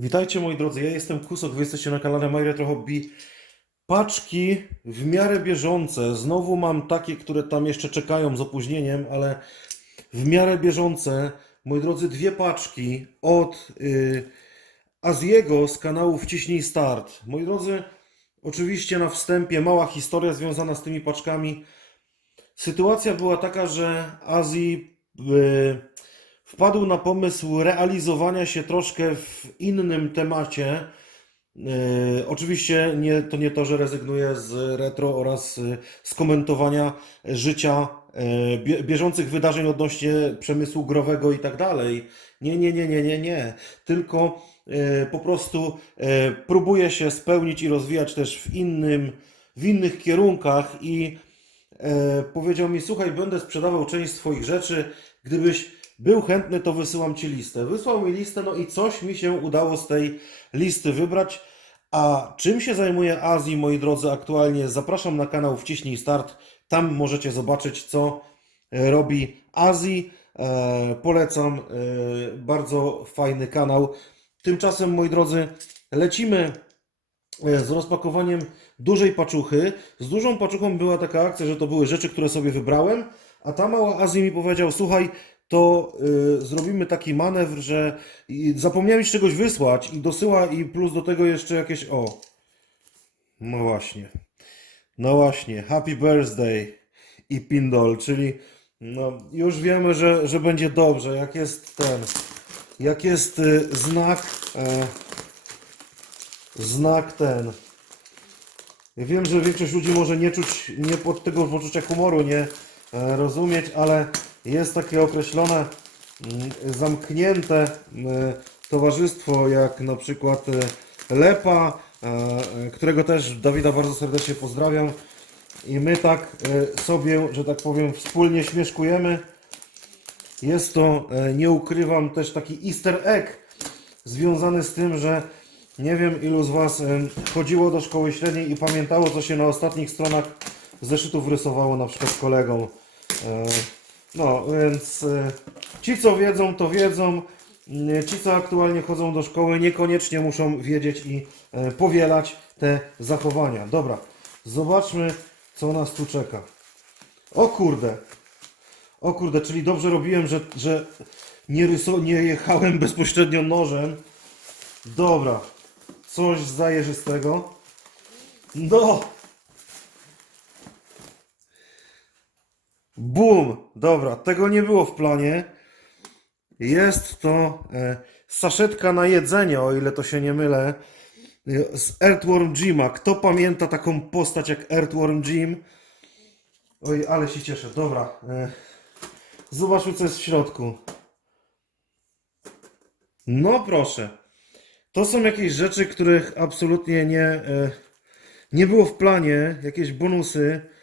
Witajcie moi drodzy, ja jestem Kusok, wy jesteście na kanale My Retro Hobby. Paczki w miarę bieżące, znowu mam takie, które tam jeszcze czekają z opóźnieniem, ale w miarę bieżące, moi drodzy, dwie paczki od y, Aziego z kanału Wciśnij Start. Moi drodzy, oczywiście na wstępie mała historia związana z tymi paczkami. Sytuacja była taka, że Azji y, wpadł na pomysł realizowania się troszkę w innym temacie. E, oczywiście nie, to nie to, że rezygnuje z retro oraz e, z komentowania życia, e, bie, bieżących wydarzeń odnośnie przemysłu growego i tak dalej. Nie, nie, nie, nie, nie, nie. Tylko po prostu e, próbuje się spełnić i rozwijać też w innym, w innych kierunkach i powiedział mi, słuchaj, będę sprzedawał część swoich rzeczy, gdybyś był chętny, to wysyłam Ci listę. Wysłał mi listę, no i coś mi się udało z tej listy wybrać. A czym się zajmuje Azji, moi drodzy, aktualnie? Zapraszam na kanał Wciśnij Start. Tam możecie zobaczyć, co e, robi Azji. E, polecam. E, bardzo fajny kanał. Tymczasem, moi drodzy, lecimy e, z rozpakowaniem dużej paczuchy. Z dużą paczuchą była taka akcja, że to były rzeczy, które sobie wybrałem, a ta mała Azji mi powiedział, słuchaj, to y, zrobimy taki manewr, że ci czegoś wysłać i dosyła i plus do tego jeszcze jakieś, o, no właśnie, no właśnie, happy birthday i pindol, czyli no już wiemy, że, że będzie dobrze, jak jest ten, jak jest y, znak, e, znak ten, wiem, że większość ludzi może nie czuć, nie pod tego poczucia humoru, nie e, rozumieć, ale jest takie określone mm, zamknięte e, towarzystwo, jak na przykład e, Lepa, e, e, którego też Dawida bardzo serdecznie pozdrawiam. I my tak e, sobie, że tak powiem, wspólnie śmieszkujemy. Jest to, e, nie ukrywam, też taki easter egg związany z tym, że nie wiem ilu z Was chodziło do szkoły średniej i pamiętało, co się na ostatnich stronach zeszytów rysowało na przykład kolegom. No, więc e, ci, co wiedzą, to wiedzą. Ci, co aktualnie chodzą do szkoły, niekoniecznie muszą wiedzieć i e, powielać te zachowania. Dobra, zobaczmy, co nas tu czeka. O kurde, o kurde, czyli dobrze robiłem, że, że nie, ryso, nie jechałem bezpośrednio nożem. Dobra, coś zajeżystego. No! Bum! Dobra, tego nie było w planie. Jest to e, saszetka na jedzenie, o ile to się nie mylę, e, z Earthworm Jima. Kto pamięta taką postać jak Earthworm Jim? Oj, ale się cieszę. Dobra. E, zobaczmy, co jest w środku. No proszę. To są jakieś rzeczy, których absolutnie nie, e, nie było w planie. Jakieś bonusy.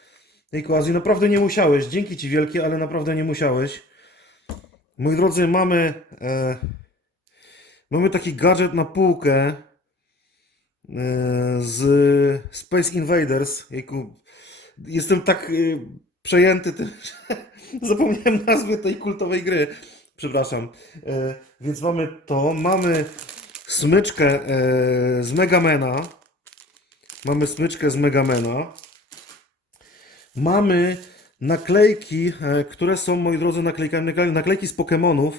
Jejku, Azji, naprawdę nie musiałeś. Dzięki Ci wielkie, ale naprawdę nie musiałeś. Moi drodzy, mamy, e, mamy taki gadżet na półkę e, z Space Invaders. Jejku, jestem tak e, przejęty tym, że zapomniałem nazwy tej kultowej gry. Przepraszam. E, więc mamy to. Mamy smyczkę e, z Megamena. Mamy smyczkę z Megamena. Mamy naklejki, e, które są, moi drodzy, naklejkami, naklejki z Pokémonów.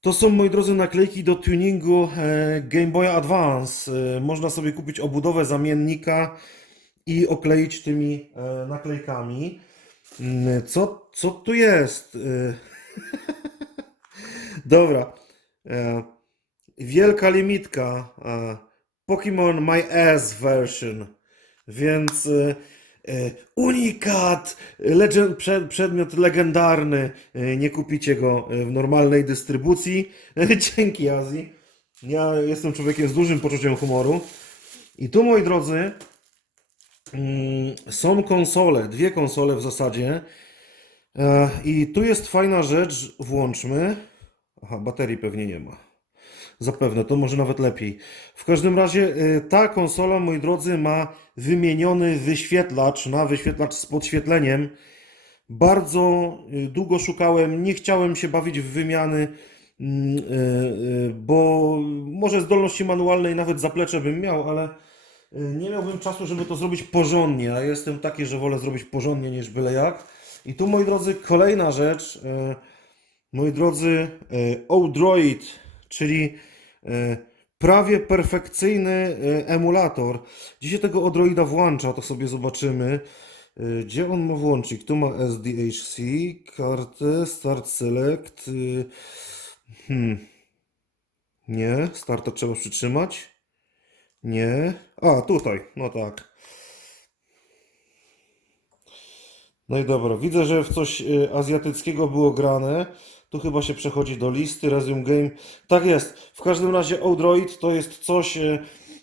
To są, moi drodzy, naklejki do tuningu e, Game Boy Advance. E, Można sobie kupić obudowę zamiennika i okleić tymi naklejkami. Mm, Co, co tu jest? Dobra. Wielka limitka. Pokémon My Ass version. Więc unikat, legend, przed, przedmiot legendarny. E, Nie kupicie go e, w normalnej dystrybucji. Dzięki Azji. Ja jestem człowiekiem z dużym poczuciem humoru. I tu, moi drodzy, mm, są konsole, dwie konsole w zasadzie. E, I tu jest fajna rzecz, włączmy. Aha, baterii pewnie nie ma. Zapewne, to może nawet lepiej. W każdym razie y, ta konsola, moi drodzy, ma wymieniony wyświetlacz na wyświetlacz z podświetleniem. Bardzo y, długo szukałem, nie chciałem się bawić w wymiany mm, y, bo może zdolności manualnej nawet zaplecze bym miał, ale nie miałbym czasu, żeby to zrobić porządnie, a jestem taki, że wolę zrobić porządnie niż byle jak. I tu, moi drodzy, kolejna rzecz. Moi drodzy, Odroid, czyli y, prawie perfekcyjny y, emulator. Dzisiaj tego Odroida włącza, to sobie zobaczymy. Y, Gdzie on ma włączyć? Tu ma SDHC, kartę, Start Select. y, Hmm. Nie, starta trzeba przytrzymać. Nie. A, tutaj, no tak. No i dobra, widzę, że w coś y, azjatyckiego było grane. Tu chyba się przechodzi do listy, Resume Game. Tak jest. W każdym razie Odroid to jest coś, y,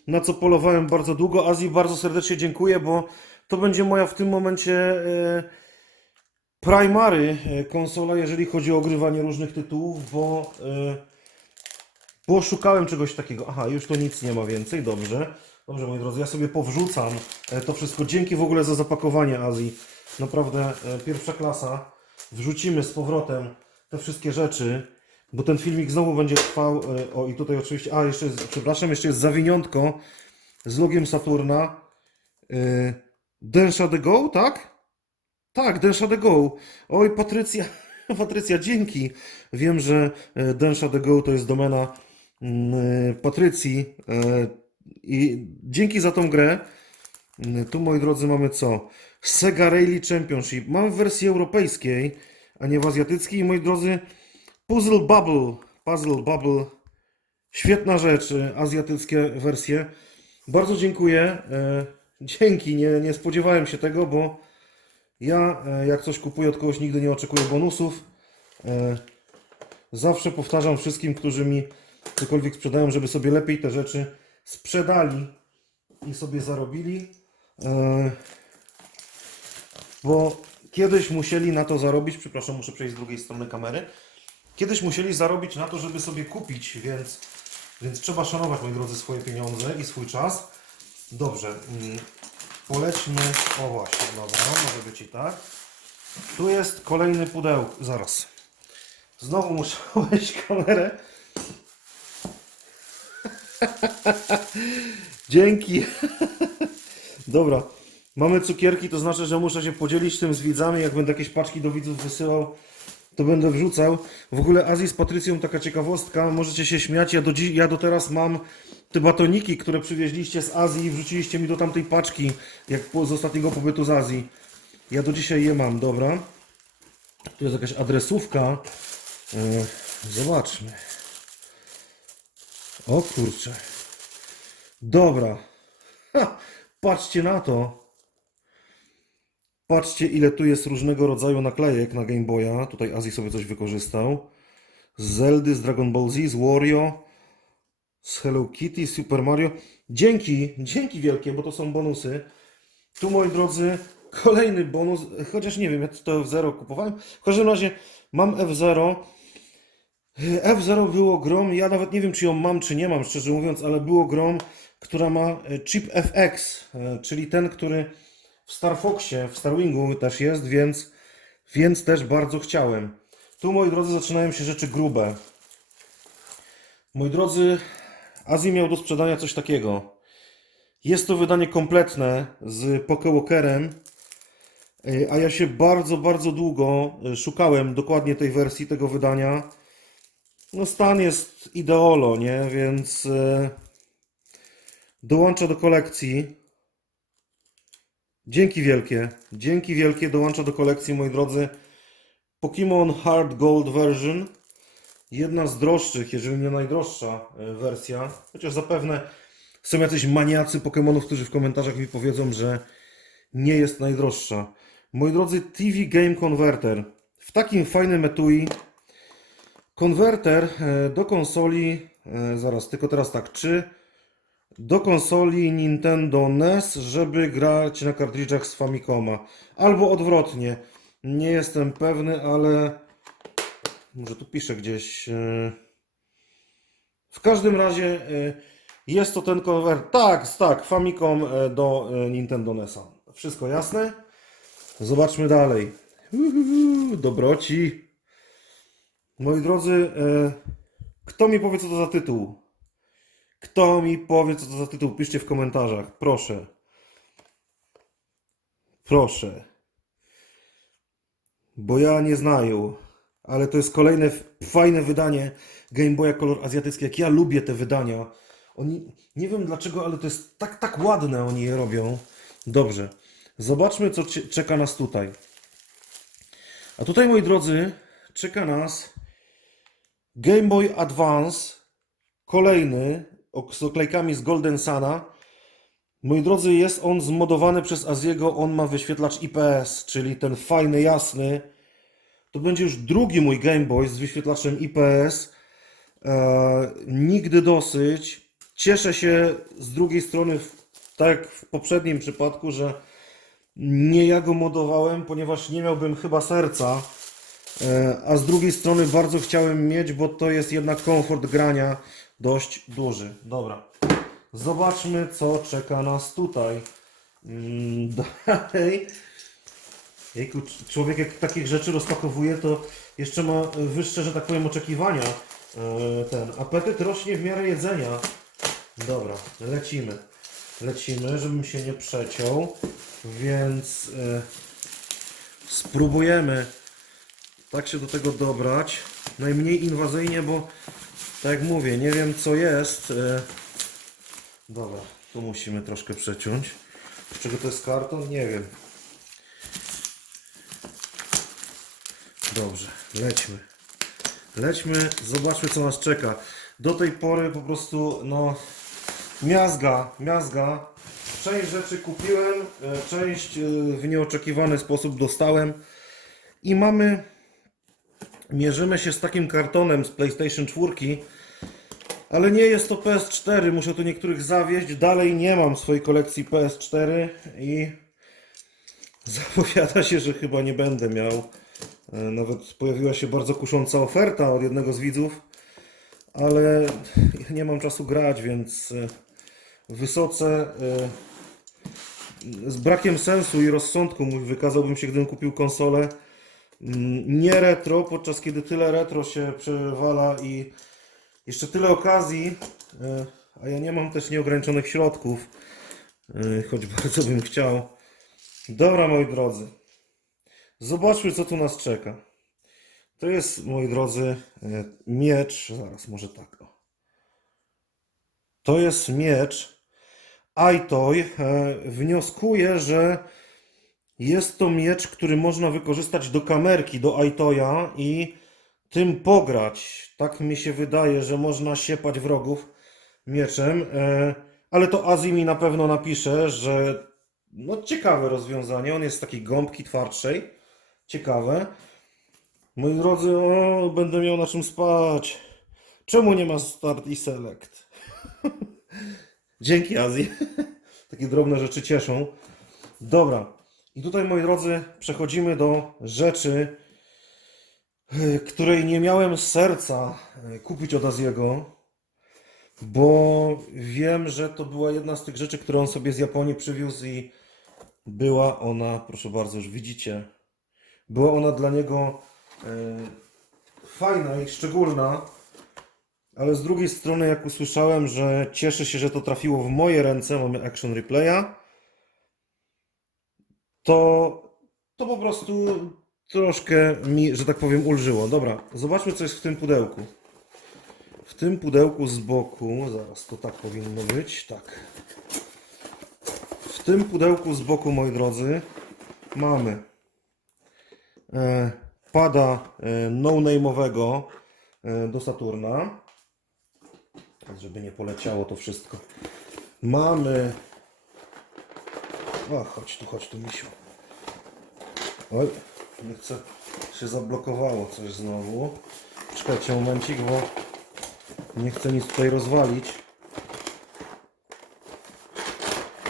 na co polowałem bardzo długo. Azji bardzo serdecznie dziękuję, bo to będzie moja w tym momencie y, primary konsola, jeżeli chodzi o ogrywanie różnych tytułów, bo, bo szukałem czegoś takiego. Aha, już to nic nie ma więcej, dobrze. Dobrze, moi drodzy, ja sobie powrzucam e, to wszystko. Dzięki w ogóle za zapakowanie Azji. Naprawdę e, pierwsza klasa. Wrzucimy z powrotem te wszystkie rzeczy, bo ten filmik znowu będzie trwał. e, O, i tutaj oczywiście. A, jeszcze jest, przepraszam, jeszcze jest zawiniątko z logiem Saturna. E, Densha the Go, tak? Tak, Densha the Go. Oj, Patrycja, Patrycja, dzięki. Wiem, że Densha the Go to jest domena mm, Patrycji. I dzięki za tą grę. Mm, Tu, moi drodzy, mamy co? Sega Rally Championship. Mam w wersji europejskiej, a nie w azjatyckiej. Moi drodzy, Puzzle Bubble. Puzzle Bubble. Świetna rzecz, e, azjatyckie wersje. Bardzo dziękuję. e, Dzięki, nie, nie spodziewałem się tego, bo ja e, jak coś kupuję od kogoś nigdy nie oczekuję bonusów. Zawsze powtarzam wszystkim, którzy mi cokolwiek sprzedają, żeby sobie lepiej te rzeczy sprzedali i sobie zarobili. Bo kiedyś musieli na to zarobić, przepraszam, muszę przejść z drugiej strony kamery. Kiedyś musieli zarobić na to, żeby sobie kupić, więc, więc trzeba szanować, moi drodzy, swoje pieniądze i swój czas. Dobrze, mm, polećmy. O właśnie, dobra, może być i tak. Tu jest kolejny pudełko. Zaraz. Znowu muszę wejść kamerę. Dzięki. Dobra. Mamy cukierki, to znaczy, że muszę się podzielić tym z widzami. Jak będę jakieś paczki do widzów wysyłał, to będę wrzucał. W ogóle Azji z Patrycją taka ciekawostka, możecie się śmiać. Ja do, dzi- ja do teraz mam te batoniki, które przywieźliście z Azji i wrzuciliście mi do tamtej paczki, jak po, z ostatniego pobytu z Azji. Ja do dzisiaj je mam, dobra. Tu jest jakaś adresówka. E, zobaczmy. O kurczę. Dobra. Ha, patrzcie na to. Patrzcie, ile tu jest różnego rodzaju naklejek na Game Boya. Tutaj Azji sobie coś wykorzystał. Z Zeldy, z Dragon Ball Z, z Wario, z Hello Kitty, z Super Mario. Dzięki, dzięki wielkie, bo to są bonusy. Tu, moi drodzy, kolejny bonus, chociaż nie wiem, ja to F0 kupowałem. W każdym razie mam F0. F0 było grom, ja nawet nie wiem, czy ją mam, czy nie mam, szczerze mówiąc, ale było grom, która ma e, chip FX, e, czyli ten, który w Star Foxie, w Starwingu też jest, więc, więc też bardzo chciałem. Tu, moi drodzy, zaczynają się rzeczy grube. Moi drodzy, Azji miał do sprzedania coś takiego. Jest to wydanie kompletne z Pokewalkerem, e, a ja się bardzo, bardzo długo e, szukałem dokładnie tej wersji, tego wydania. No stan jest ideolo, nie? Więc e, dołącza do kolekcji. Dzięki wielkie. Dzięki wielkie dołącza do kolekcji, moi drodzy. Pokémon Hard Gold Version. Jedna z droższych, jeżeli nie najdroższa e, wersja. Chociaż zapewne są jacyś maniacy Pokémonów, którzy w komentarzach mi powiedzą, że nie jest najdroższa. Moi drodzy, TV Game Converter. W takim fajnym etui. Konwerter e, do konsoli, e, zaraz, tylko teraz tak, czy do konsoli Nintendo NES, żeby grać na kartridżach z Famicoma, albo odwrotnie. Nie jestem pewny, ale może tu piszę gdzieś. e, W każdym razie e, jest to ten konwerter. Tak, tak, Famicom e, do Nintendo NES-a. Wszystko jasne? Zobaczmy dalej. Dobroci. Moi drodzy, Kto mi powie, co to za tytuł? Kto mi powie, co to za tytuł? Piszcie w komentarzach, proszę. Proszę. Bo ja nie znaję, ale to jest kolejne fajne wydanie Game Boya Color azjatyckie. Jak ja lubię te wydania. Oni, nie wiem dlaczego, ale to jest tak, tak ładne oni je robią. Dobrze. Zobaczmy, co czeka nas tutaj. A tutaj, moi drodzy, czeka nas Game Boy Advance, kolejny z oklejkami z Golden Sana. Moi drodzy, jest on zmodowany przez Aziego. On ma wyświetlacz IPS, czyli ten fajny, jasny. To będzie już drugi mój Game Boy z wyświetlaczem IPS. E, nigdy dosyć. Cieszę się z drugiej strony, tak jak w poprzednim przypadku, że nie ja go modowałem, ponieważ nie miałbym chyba serca. E, A z drugiej strony bardzo chciałem mieć, bo to jest jednak komfort grania dość duży. Dobra. Zobaczmy, co czeka nas tutaj. Mm, Dalej. Jejku, człowiek jak takich rzeczy rozpakowuje, to jeszcze ma wyższe, że tak powiem, oczekiwania. E, Ten apetyt rośnie w miarę jedzenia. Dobra, lecimy. Lecimy, żebym się nie przeciął. Więc e, spróbujemy tak się do tego dobrać. Najmniej inwazyjnie, bo tak jak mówię, nie wiem co jest. E, Dobra, tu musimy troszkę przeciąć. Z czego to jest karton? Nie wiem. Dobrze, lećmy. Lećmy, zobaczmy co nas czeka. Do tej pory po prostu, no, miazga, miazga. Część rzeczy kupiłem, e, część e, w nieoczekiwany sposób dostałem. I mamy, mierzymy się z takim kartonem z PlayStation 4, ale nie jest to PS4, muszę tu niektórych zawieść. Dalej nie mam swojej kolekcji PS4 i zapowiada się, że chyba nie będę miał. E, Nawet pojawiła się bardzo kusząca oferta od jednego z widzów, ale nie mam czasu grać, więc e, wysoce e, z brakiem sensu i rozsądku wykazałbym się, gdybym kupił konsolę nie retro, podczas kiedy tyle retro się przewala i jeszcze tyle okazji, e, a ja nie mam też nieograniczonych środków, e, choć bardzo bym chciał. Dobra, moi drodzy, zobaczmy, co tu nas czeka. To jest, moi drodzy, e, miecz. Zaraz, może tak. To jest miecz Aitoy. E, Wnioskuję, że jest to miecz, który można wykorzystać do kamerki, do Aitoya i tym pograć. Tak mi się wydaje, że można siepać wrogów mieczem. E, Ale to Azji mi na pewno napisze, że no ciekawe rozwiązanie. On jest z takiej gąbki twardszej. Ciekawe. Moi drodzy, o, będę miał na czym spać. Czemu nie ma start i select? Dzięki Azji. Takie drobne rzeczy cieszą. Dobra. I tutaj, moi drodzy, przechodzimy do rzeczy, y, której nie miałem serca y, kupić od Aziego, bo wiem, że to była jedna z tych rzeczy, które on sobie z Japonii przywiózł i była ona, proszę bardzo, już widzicie, była ona dla niego y, fajna i szczególna, ale z drugiej strony, jak usłyszałem, że cieszy się, że to trafiło w moje ręce, mamy Action Replaya, to, to po prostu troszkę mi, że tak powiem, ulżyło. Dobra, zobaczmy, co jest w tym pudełku. W tym pudełku z boku, zaraz to tak powinno być, tak. W tym pudełku z boku, moi drodzy, mamy e, pada e, no-name'owego e, do Saturna. Żeby nie poleciało to wszystko. Mamy. O, chodź tu, chodź tu, misiu. Oj, chcę. Się zablokowało coś znowu. Czekajcie momencik, bo nie chcę nic tutaj rozwalić.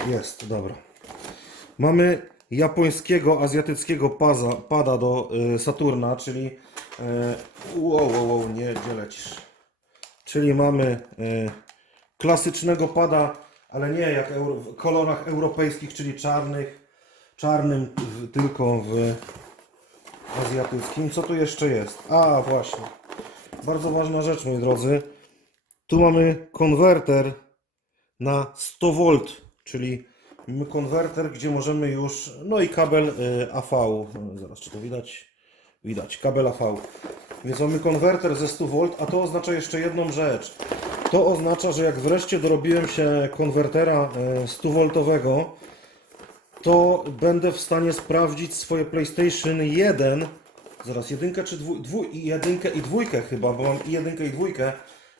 Jest, dobra. Mamy japońskiego, azjatyckiego paza, pada do y, Saturna, czyli. Y, wow, wow, wow, nie, nie lecisz. Czyli mamy y, klasycznego pada, ale nie jak euro, w kolorach europejskich, czyli czarnych, czarnym w, tylko w azjatyckim. Co tu jeszcze jest? A, właśnie. bardzo ważna rzecz, moi drodzy. Tu mamy konwerter na 100 V, czyli konwerter, gdzie możemy już, no i kabel y, AV, zaraz czy to widać? Widać, kabel AV. Więc mamy konwerter ze 100 V, a to oznacza jeszcze jedną rzecz. To oznacza, że jak wreszcie dorobiłem się konwertera y, 100 V, to będę w stanie sprawdzić swoje PlayStation 1, zaraz jedynkę czy dwu, dwu, i jedynkę i dwójkę chyba, bo mam i jedynkę i dwójkę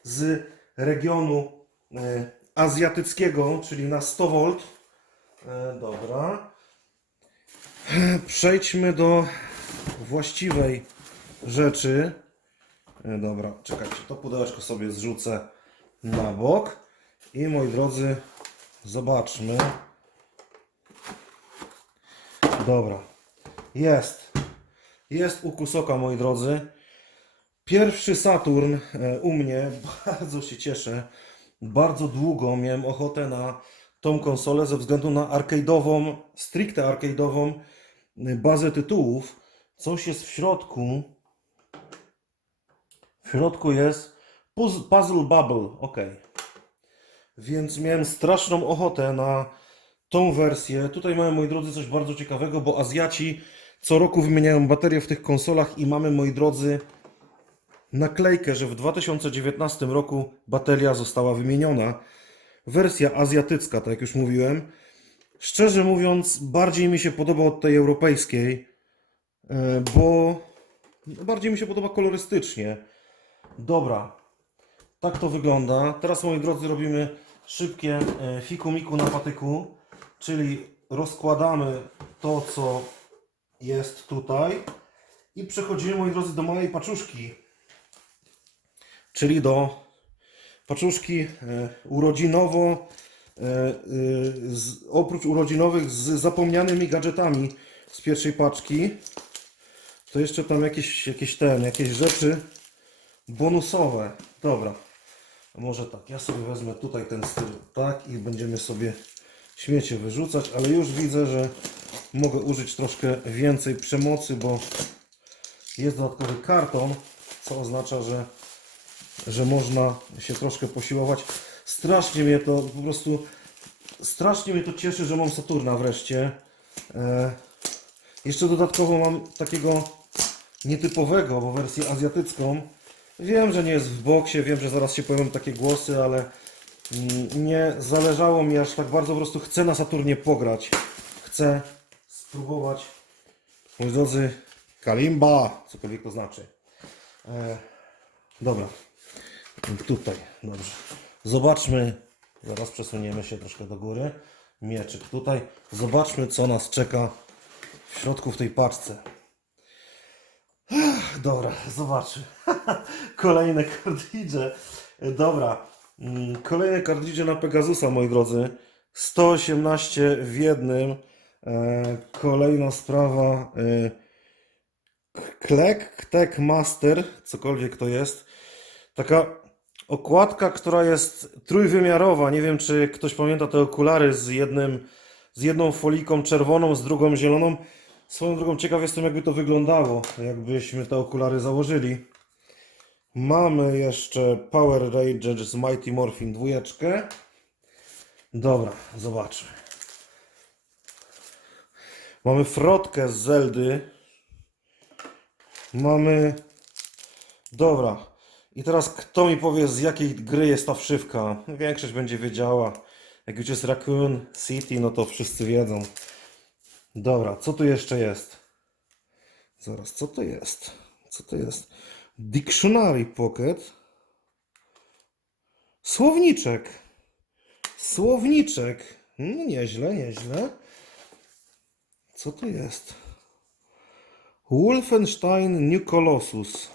z regionu e, azjatyckiego, czyli na 100 V. E, dobra. E, Przejdźmy do właściwej rzeczy. E, dobra, czekajcie, to pudełeczko sobie zrzucę na bok. I moi drodzy, zobaczmy. Dobra. Jest. Jest u Kusoka, moi drodzy. Pierwszy Saturn e, u mnie. Bardzo się cieszę. Bardzo długo miałem ochotę na tą konsolę ze względu na arcade'ową, stricte arcade'ową y, bazę tytułów. Coś jest w środku. W środku jest Puzzle Bubble. Ok. Więc miałem straszną ochotę na tą wersję. Tutaj mamy, moi drodzy, coś bardzo ciekawego, bo Azjaci co roku wymieniają baterie w tych konsolach i mamy, moi drodzy, naklejkę, że w 2019 roku bateria została wymieniona. Wersja azjatycka, tak jak już mówiłem. Szczerze mówiąc, bardziej mi się podoba od tej europejskiej, e, bo bardziej mi się podoba kolorystycznie. Dobra, tak to wygląda. Teraz, moi drodzy, robimy szybkie e, fikumiku na patyku, czyli rozkładamy to, co jest tutaj i przechodzimy, moi drodzy, do małej paczuszki, czyli do paczuszki e, urodzinowo, e, oprócz urodzinowych z zapomnianymi gadżetami z pierwszej paczki, to jeszcze tam jakieś, jakieś ten, jakieś rzeczy bonusowe. Dobra, może tak, ja sobie wezmę tutaj ten styl, tak i będziemy sobie śmiecie wyrzucać, ale już widzę, że mogę użyć troszkę więcej przemocy, bo jest dodatkowy karton, co oznacza, że że można się troszkę posiłować. Strasznie mnie to po prostu strasznie mnie to cieszy, że mam Saturna wreszcie. E, jeszcze dodatkowo mam takiego nietypowego, bo wersję azjatycką. Wiem, że nie jest w boksie, wiem, że zaraz się pojawią takie głosy, ale mm, nie zależało mi aż tak bardzo, po prostu chcę na Saturnie pograć. Chcę spróbować, moi drodzy, Kalimba, cokolwiek to znaczy. E, dobra, Tutaj, dobrze. Zobaczmy, zaraz przesuniemy się troszkę do góry. Mieczyk tutaj. Zobaczmy, co nas czeka w środku w tej paczce. Dobra, zobaczmy. Kolejne kartridże. Dobra, mm, kolejne kartridże na Pegasusa, moi drodzy. 118 w jednym. E, Kolejna sprawa. e, Klek, Tek Master, cokolwiek to jest. Taka okładka, która jest trójwymiarowa. Nie wiem, czy ktoś pamięta te okulary z jednym, z jedną foliką czerwoną, z drugą zieloną. Swoją drogą ciekaw jestem, jakby to wyglądało, jakbyśmy te okulary założyli. Mamy jeszcze Power Rangers Mighty Morphin dwójeczkę. Dobra, zobaczmy. Mamy frotkę z Zeldy. Mamy... Dobra. I teraz kto mi powie, z jakiej gry jest ta wszywka? Większość będzie wiedziała. Jak już jest Raccoon City, no to wszyscy wiedzą. Dobra, co tu jeszcze jest? Zaraz, co to jest? Co to jest? Dictionary Pocket. Słowniczek. Słowniczek. No nieźle, nieźle. Co to jest? Wolfenstein New Colossus.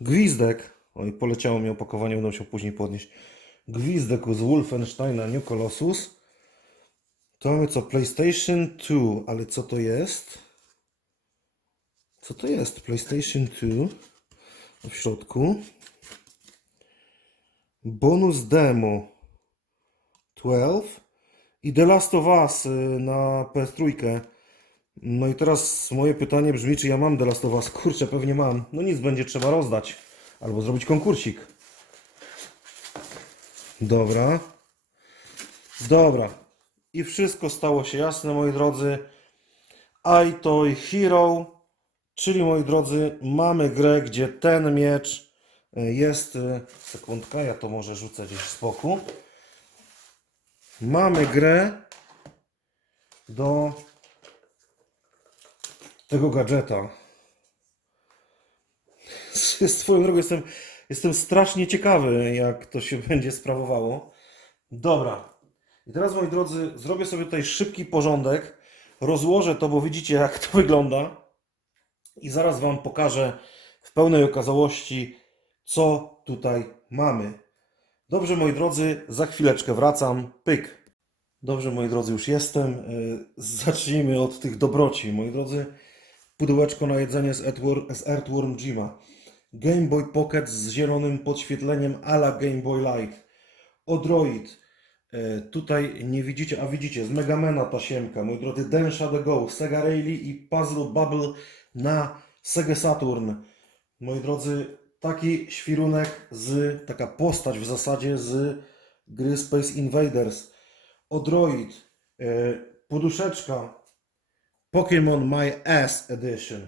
Gwizdek. Oj, poleciało mi opakowanie, będę się później podnieść. Gwizdek z Wolfensteina New Colossus. To mamy co? PlayStation 2, ale co to jest? Co to jest? PlayStation 2 w środku. Bonus demo 12 i The Last of Us y, na PS3 No i teraz moje pytanie brzmi, czy ja mam The Last of Us? Kurczę, pewnie mam. No nic, będzie trzeba rozdać. Albo zrobić konkursik. Dobra. Dobra. I wszystko stało się jasne, moi drodzy. iToy Hero, czyli moi drodzy, mamy grę, gdzie ten miecz e, jest. e, Sekundka, ja to może rzucę gdzieś z boku. Mamy grę do tego gadżeta. Swoją drogą jestem, jestem strasznie ciekawy, jak to się będzie sprawowało. Dobra. I teraz, moi drodzy, zrobię sobie tutaj szybki porządek. Rozłożę to, bo widzicie, jak to wygląda. I zaraz Wam pokażę w pełnej okazałości, co tutaj mamy. Dobrze, moi drodzy, za chwileczkę wracam. Pyk. Dobrze, moi drodzy, już jestem. Y, Zacznijmy od tych dobroci. Moi drodzy, pudełeczko na jedzenie z Earthworm, z Earthworm Jima. Game Boy Pocket z zielonym podświetleniem ala Game Boy Light. Odroid. E, Tutaj nie widzicie, a widzicie, z Megamena tasiemka. Moi drodzy, Densha The Go, Sega Rally i Puzzle Bubble na Sega Saturn. Moi drodzy, taki świrunek z, taka postać w zasadzie z gry Space Invaders. Odroid, e, poduszeczka Pokémon My Ass Edition.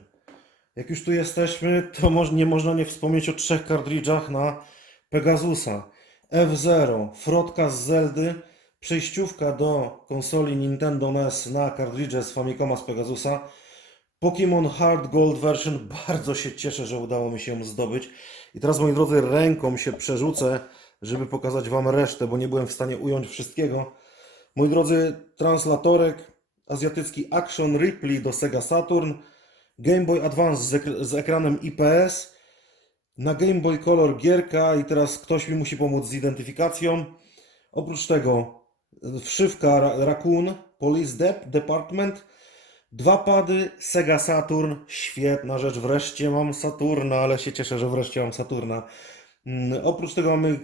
Jak już tu jesteśmy, to nie można nie wspomnieć o trzech kartridżach na Pegasusa. F-Zero, frotka z Zeldy, przejściówka do konsoli Nintendo NES na kartridże z Famicoma z Pegasusa. Pokémon Hard Gold Version, bardzo się cieszę, że udało mi się ją zdobyć. I teraz, moi drodzy, ręką się przerzucę, żeby pokazać Wam resztę, bo nie byłem w stanie ująć wszystkiego. Moi drodzy, translatorek azjatycki Action Ripley do Sega Saturn, Game Boy Advance z, z ekranem IPS, na Game Boy Color gierka i teraz ktoś mi musi pomóc z identyfikacją. Oprócz tego wszywka Ra- Raccoon Police Dep Department, dwa pady Sega Saturn, świetna rzecz, wreszcie mam Saturna, ale się cieszę, że wreszcie mam Saturna. Mm, Oprócz tego mamy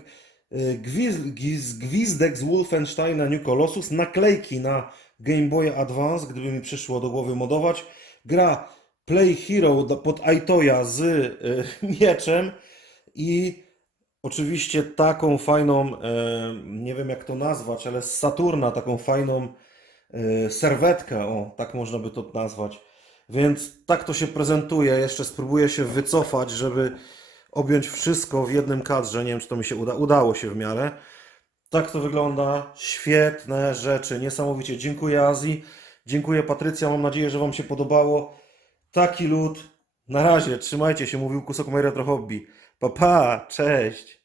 gwiz, gwiz, gwizdek z Wolfensteina New Colossus, naklejki na Game Boy Advance, gdyby mi przyszło do głowy modować. Gra Play Hero pod Aitoya z y, mieczem i oczywiście taką fajną, e, nie wiem jak to nazwać, ale z Saturna taką fajną e, serwetkę, o tak można by to nazwać. Więc tak to się prezentuje. Jeszcze spróbuję się wycofać, żeby objąć wszystko w jednym kadrze. Nie wiem, czy to mi się uda. Udało się w miarę. Tak to wygląda. Świetne rzeczy. Niesamowicie. Dziękuję Azji. Dziękuję Patrycja. Mam nadzieję, że Wam się podobało. Taki lód. Na razie. Trzymajcie się. Mówił Kusok Mojra Hobby. Pa, pa. Cześć.